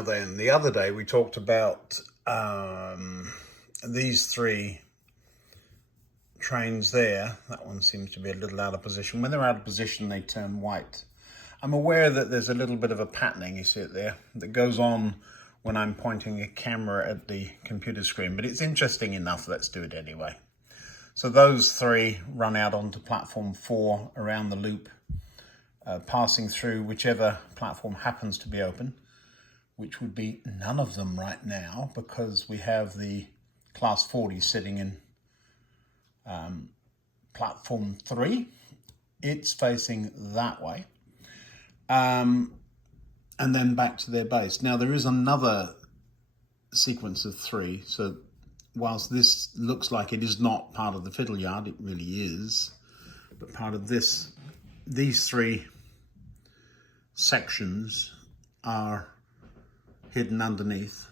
Now then, the other day we talked about these three trains there. That one seems to be a little out of position. When they're out of position, they turn white. I'm aware that there's a little bit of a patterning, you see it there, that goes on when I'm pointing a camera at the computer screen, but it's interesting enough, let's do it anyway. So those three run out onto platform 4 around the loop, passing through whichever platform happens to be open, which would be none of them right now because we have the class 40 sitting in platform 3. It's facing that way. And then back to their base. Now there is another sequence of 3, so whilst this looks like it is not part of the fiddle yard, it really is, but part of this, these 3 sections are hidden underneath.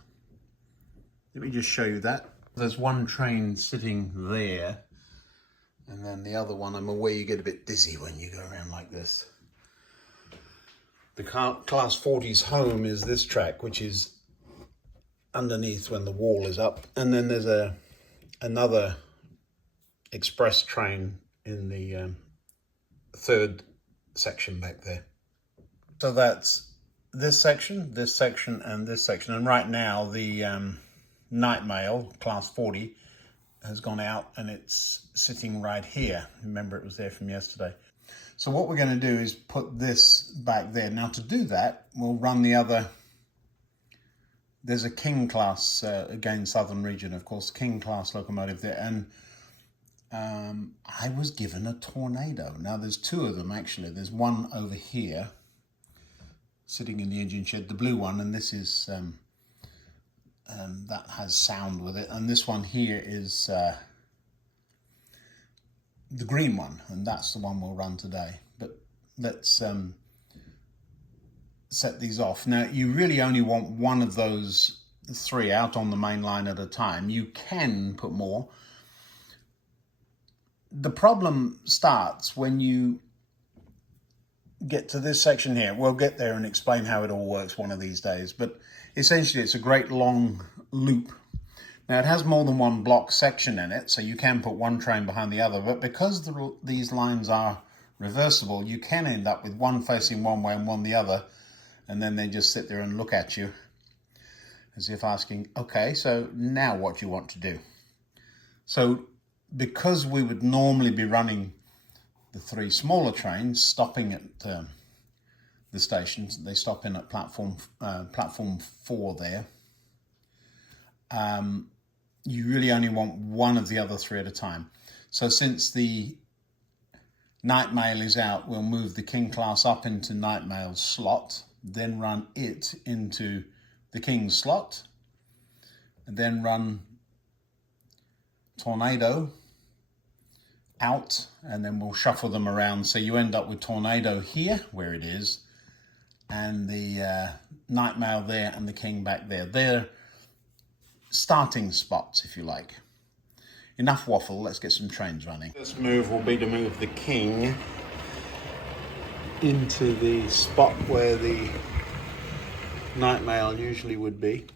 Let me just show you that. There's one train sitting there, and then the other one, I'm aware you get a bit dizzy when you go around like this. The class 40's home is this track, which is underneath when the wall is up, and then there's another express train in the 3rd section back there. So that's this section, and this section, and right now the night mail, class 40, has gone out and it's sitting right here. Remember, it was there from yesterday. So what we're going to do is put this back there. Now to do that, we'll run the other. There's a King class, again, Southern region, of course, King class locomotive there. And I was given a Tornado. Now there's 2 of them actually. There's one over here, sitting in the engine shed, the blue one, and this is, that has sound with it. And this one here is the green one, and that's the one we'll run today. But let's set these off. Now you really only want one of those 3 out on the main line at a time. You can put more. The problem starts when you get to this section here. We'll get there and explain how it all works one of these days, but essentially it's a great long loop. Now it has more than one block section in it, so you can put one train behind the other, but because these lines are reversible, you can end up with one facing one way and one the other, and then they just sit there and look at you as if asking, okay, so now what do you want to do? So because we would normally be running the 3 smaller trains stopping at the stations, they stop in at platform 4 there, you really only want one of the other 3 at a time. So since the night mail is out, we'll move the King class up into night mail's slot, then run it into the King's slot, and then run Tornado out, and then we'll shuffle them around. So you end up with Tornado here, where it is, and the night mail there, and the King back there. They're starting spots, if you like. Enough waffle, let's get some trains running. First move will be to move the King into the spot where the night mail usually would be.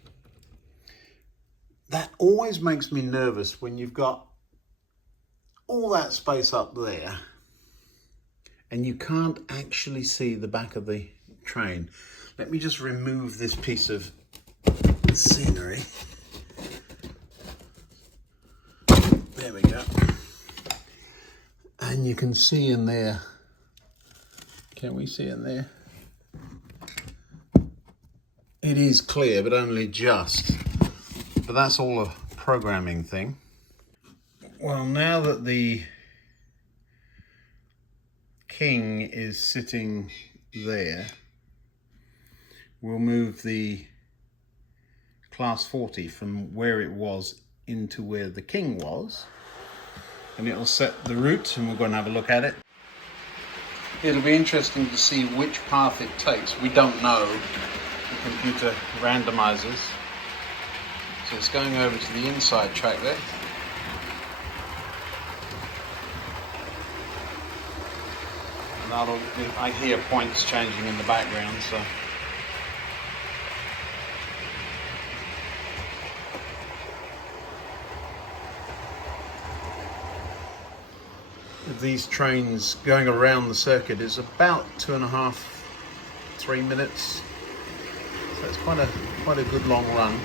That always makes me nervous when you've got all that space up there and you can't actually see the back of the train. Let me just remove this piece of scenery. There we go. And you can see in there. Can we see in there? It is clear, but only just. But that's all a programming thing. Well, now that the King is sitting there, we'll move the class 40 from where it was into where the King was, and it'll set the route, and we're going to have a look at it. It'll be interesting to see which path it takes. We don't know. The computer randomizes. So it's going over to the inside track there. And I hear points changing in the background, so of these trains going around the circuit is about 2.5, 3 minutes. So it's quite a good long run.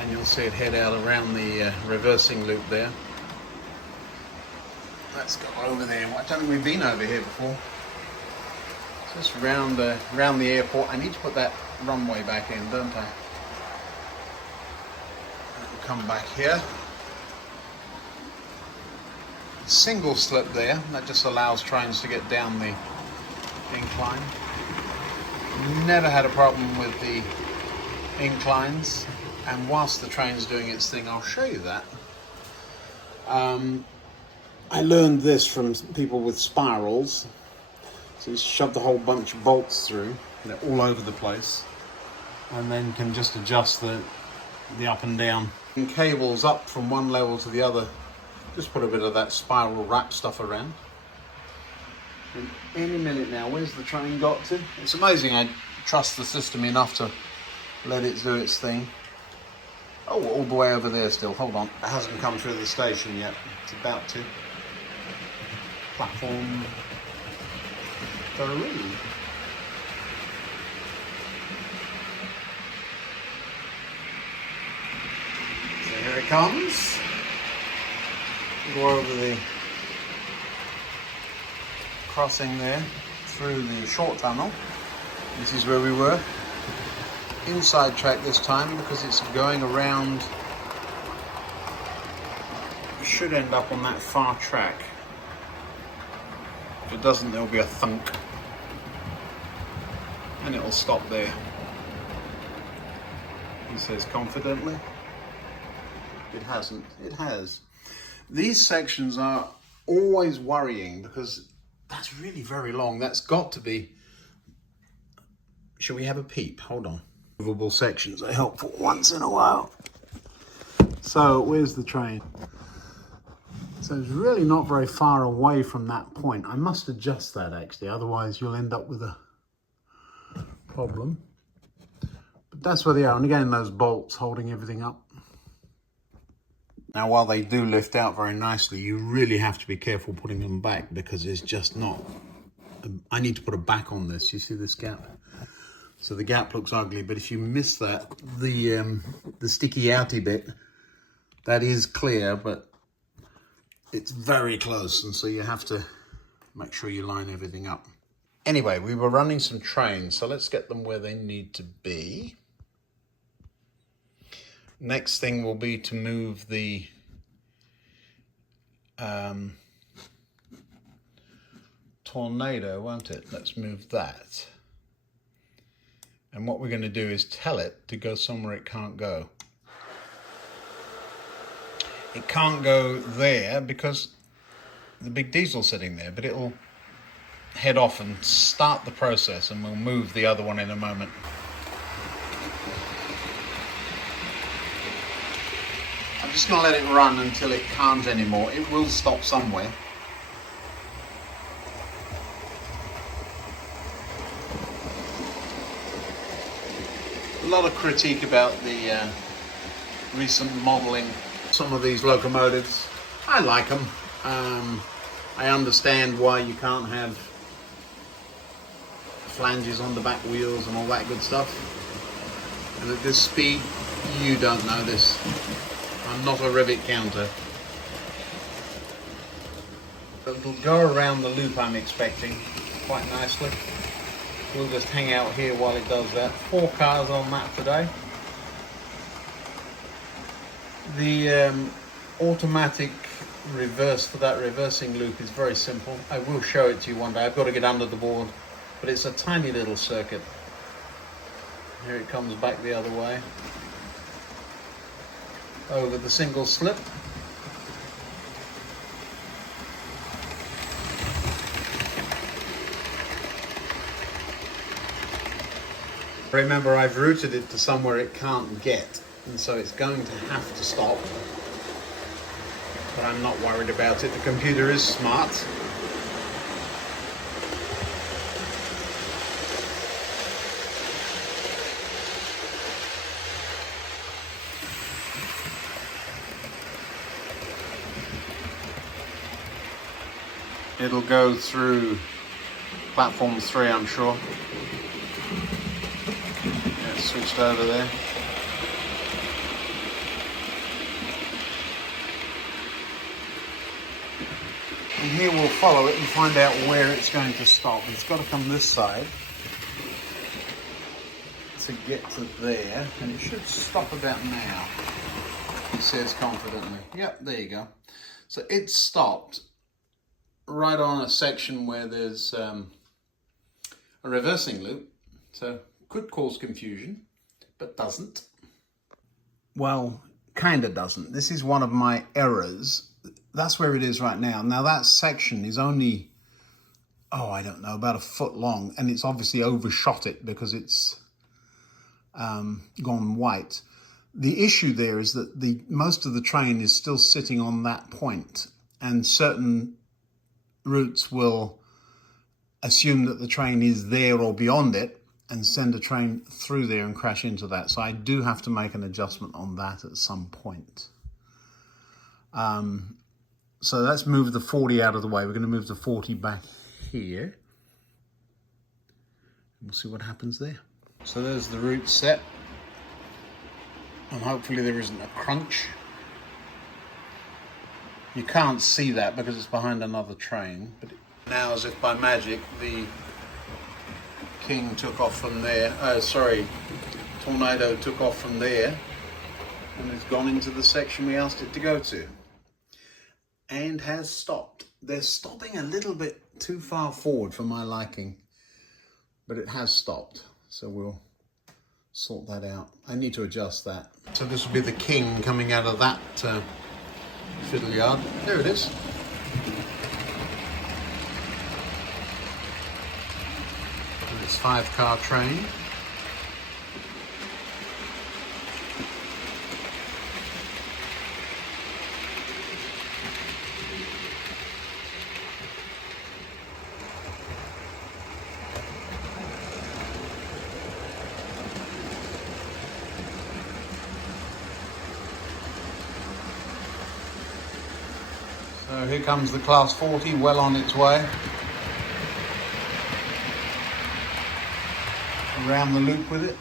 And you'll see it head out around the reversing loop there. Let's go over there. I don't think we've been over here before. Just round the airport. I need to put that runway back in, don't I? We'll come back here. Single slip there. That just allows trains to get down the incline. Never had a problem with the inclines. And whilst the train's doing its thing, I'll show you that. I learned this from people with spirals. So you shoved a whole bunch of bolts through. They're all over the place. And then can just adjust the up and down. And cables up from one level to the other. Just put a bit of that spiral wrap stuff around. And any minute now, where's the train got to? It's amazing I trust the system enough to let it do its thing. Oh, all the way over there still. Hold on. It hasn't come through the station yet. It's about to. Platform 3. So here it comes. Go over the crossing there through the short tunnel. This is where we were. Inside track this time because it's going around. It should end up on that far track. If it doesn't, there'll be a thunk and it'll stop there. He says confidently. It hasn't. It has. These sections are always worrying because that's really very long. That's got to be. Shall we have a peep? Hold on. Movable sections are helpful once in a while. So where's the train? So it's really not very far away from that point. I must adjust that actually, otherwise you'll end up with a problem. But that's where they are, and again those bolts holding everything up. Now while they do lift out very nicely, you really have to be careful putting them back because it's just not... I need to put a back on this. You see this gap? So the gap looks ugly, but if you miss that, the sticky outy bit, that is clear, but it's very close, and so you have to make sure you line everything up. Anyway, we were running some trains, so let's get them where they need to be. Next thing will be to move the tornado, won't it? Let's move that. And what we're going to do is tell it to go somewhere it can't go. It can't go there because the big diesel's sitting there, but it'll head off and start the process, and we'll move the other one in a moment. I'm just going to let it run until it can't anymore. It will stop somewhere. A lot of critique about the recent modelling. Some of these locomotives, I like them. I understand why you can't have flanges on the back wheels and all that good stuff. And at this speed, you don't know this. I'm not a rivet counter. But it'll go around the loop I'm expecting quite nicely. We'll just hang out here while it does that. 4 cars on that today. The automatic reverse for that reversing loop is very simple. I will show it to you one day. I've got to get under the board, but it's a tiny little circuit. Here it comes back the other way. Over the single slip. Remember, I've routed it to somewhere it can't get, and so it's going to have to stop. But I'm not worried about it. The computer is smart. It'll go through platform 3, I'm sure. Yeah, it's switched over there. And here we'll follow it and find out where it's going to stop. It's got to come this side to get to there, and it should stop about now, he says confidently. Yep, there you go. So it stopped right on a section where there's a reversing loop, so could cause confusion, but doesn't. Well, kind of doesn't. This is one of my errors. That's where it is right now. Now that section is only, I don't know, about a foot long, and it's obviously overshot it because it's gone white. The issue there is that most of the train is still sitting on that point, and certain routes will assume that the train is there or beyond it and send a train through there and crash into that. So I do have to make an adjustment on that at some point. So let's move the 40 out of the way. We're going to move the 40 back here. We'll see what happens there. So there's the route set. And hopefully there isn't a crunch. You can't see that because it's behind another train. But now, as if by magic, the King took off from there. Tornado took off from there and has gone into the section we asked it to go to. And has stopped. They're stopping a little bit too far forward for my liking, but it has stopped. So we'll sort that out. I need to adjust that. So this will be the King coming out of that fiddle yard. There it is. And it's 5-car train. So here comes the Class 40, well on its way. Around the loop with it.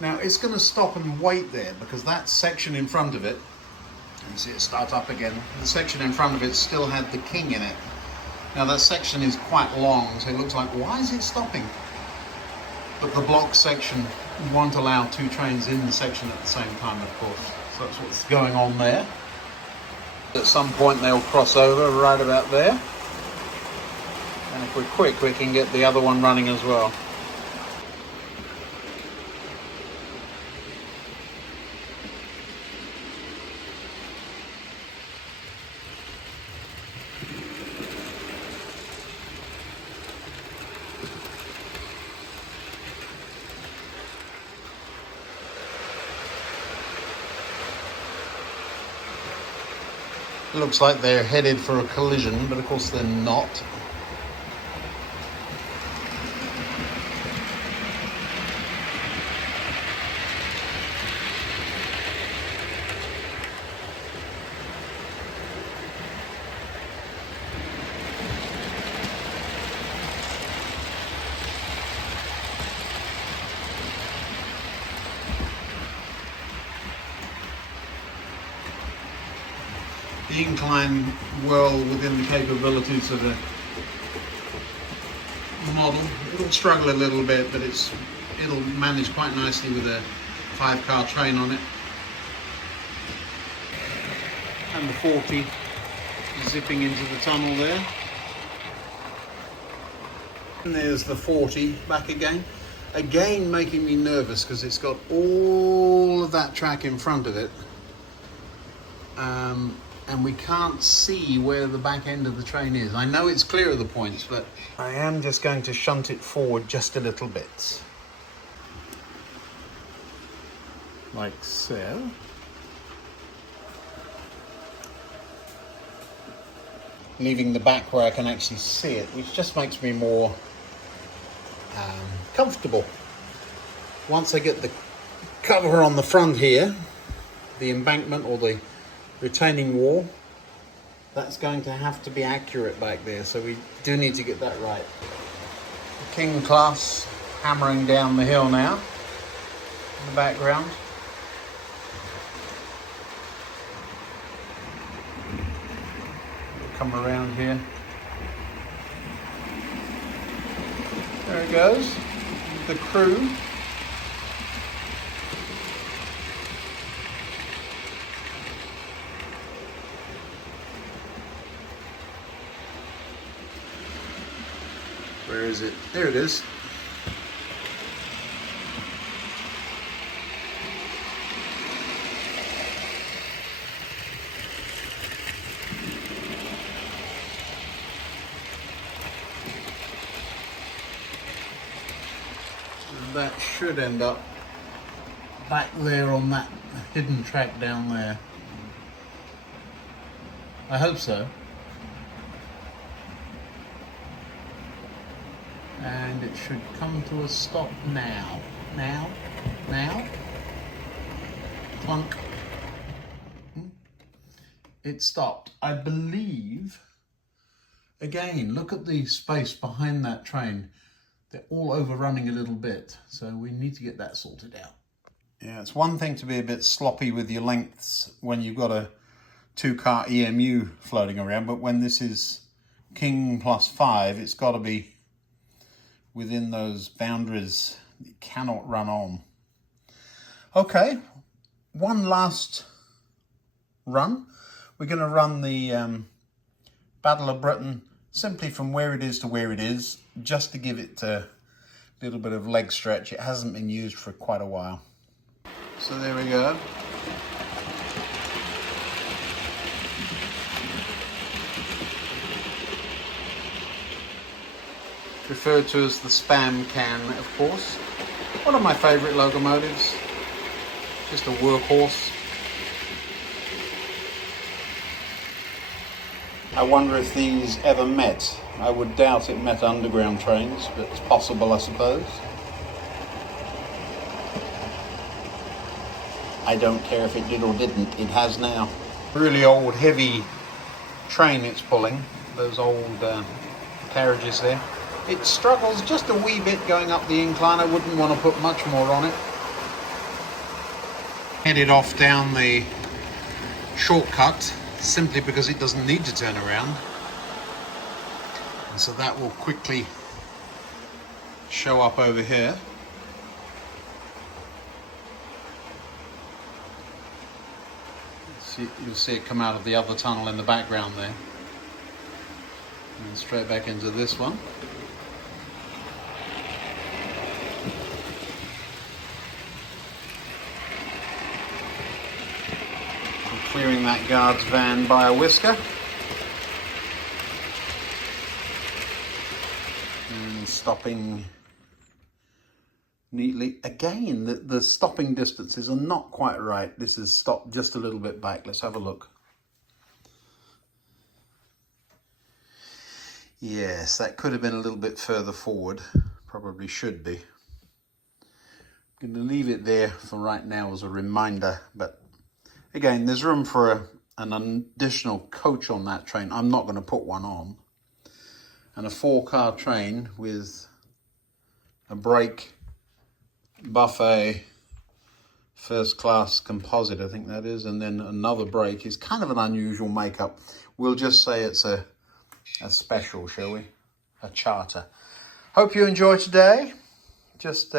Now it's going to stop and wait there because that section in front of it, you see it start up again, the section in front of it still had the King in it. Now that section is quite long, so it looks like, why is it stopping? But the block section won't allow 2 trains in the section at the same time, of course. So that's what's going on there. At some point they'll cross over right about there, and if we're quick we can get the other one running as well. Looks like they're headed for a collision, but of course they're not. The incline well within the capabilities of the model. It'll struggle a little bit, but it'll manage quite nicely with a 5-car train on it. And the 40 zipping into the tunnel there. And there's the 40 back again. Again making me nervous because it's got all of that track in front of it. And we can't see where the back end of the train is. I know it's clear of the points, but I am just going to shunt it forward just a little bit. Like so. Leaving the back where I can actually see it, which just makes me more comfortable. Once I get the cover on the front here, the embankment or the retaining wall, That's going to have to be accurate back there, so we do need to get that right. King class hammering down the hill now in the background. Come around here. There it goes, the crew. Where is it? There it is. That should end up back there on that hidden track down there. I hope so. And it should come to a stop now. Now. Clunk. It stopped. I believe, again, look at the space behind that train. They're all overrunning a little bit, so we need to get that sorted out. Yeah, it's one thing to be a bit sloppy with your lengths when you've got a 2-car EMU floating around, but when this is King plus 5, it's got to be within those boundaries. You cannot run on. Okay, one last run. We're going to run the Battle of Britain simply from where it is to where it is, just to give it a little bit of leg stretch. It hasn't been used for quite a while. So there we go. Referred to as the spam can, of course. One of my favourite locomotives. Just a workhorse. I wonder if these ever met. I would doubt it met underground trains, but it's possible, I suppose. I don't care if it did or didn't, it has now. Really old, heavy train it's pulling, those old carriages there. It struggles just a wee bit going up the incline. I wouldn't want to put much more on it. Headed off down the shortcut, simply because it doesn't need to turn around. And so that will quickly show up over here. You'll see it come out of the other tunnel in the background there. And straight back into this one. Clearing that guard's van by a whisker. And stopping neatly. Again, the stopping distances are not quite right. This is stopped just a little bit back. Let's have a look. Yes, that could have been a little bit further forward. Probably should be. I'm going to leave it there for right now as a reminder, but again, there's room for an additional coach on that train. I'm not going to put one on. And a 4-car train with a brake, buffet, first class composite, I think that is, and then another brake is kind of an unusual makeup. We'll just say it's a special, shall we? A charter. Hope you enjoyed today. Just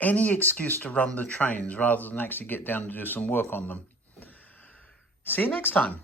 any excuse to run the trains rather than actually get down to do some work on them. See you next time.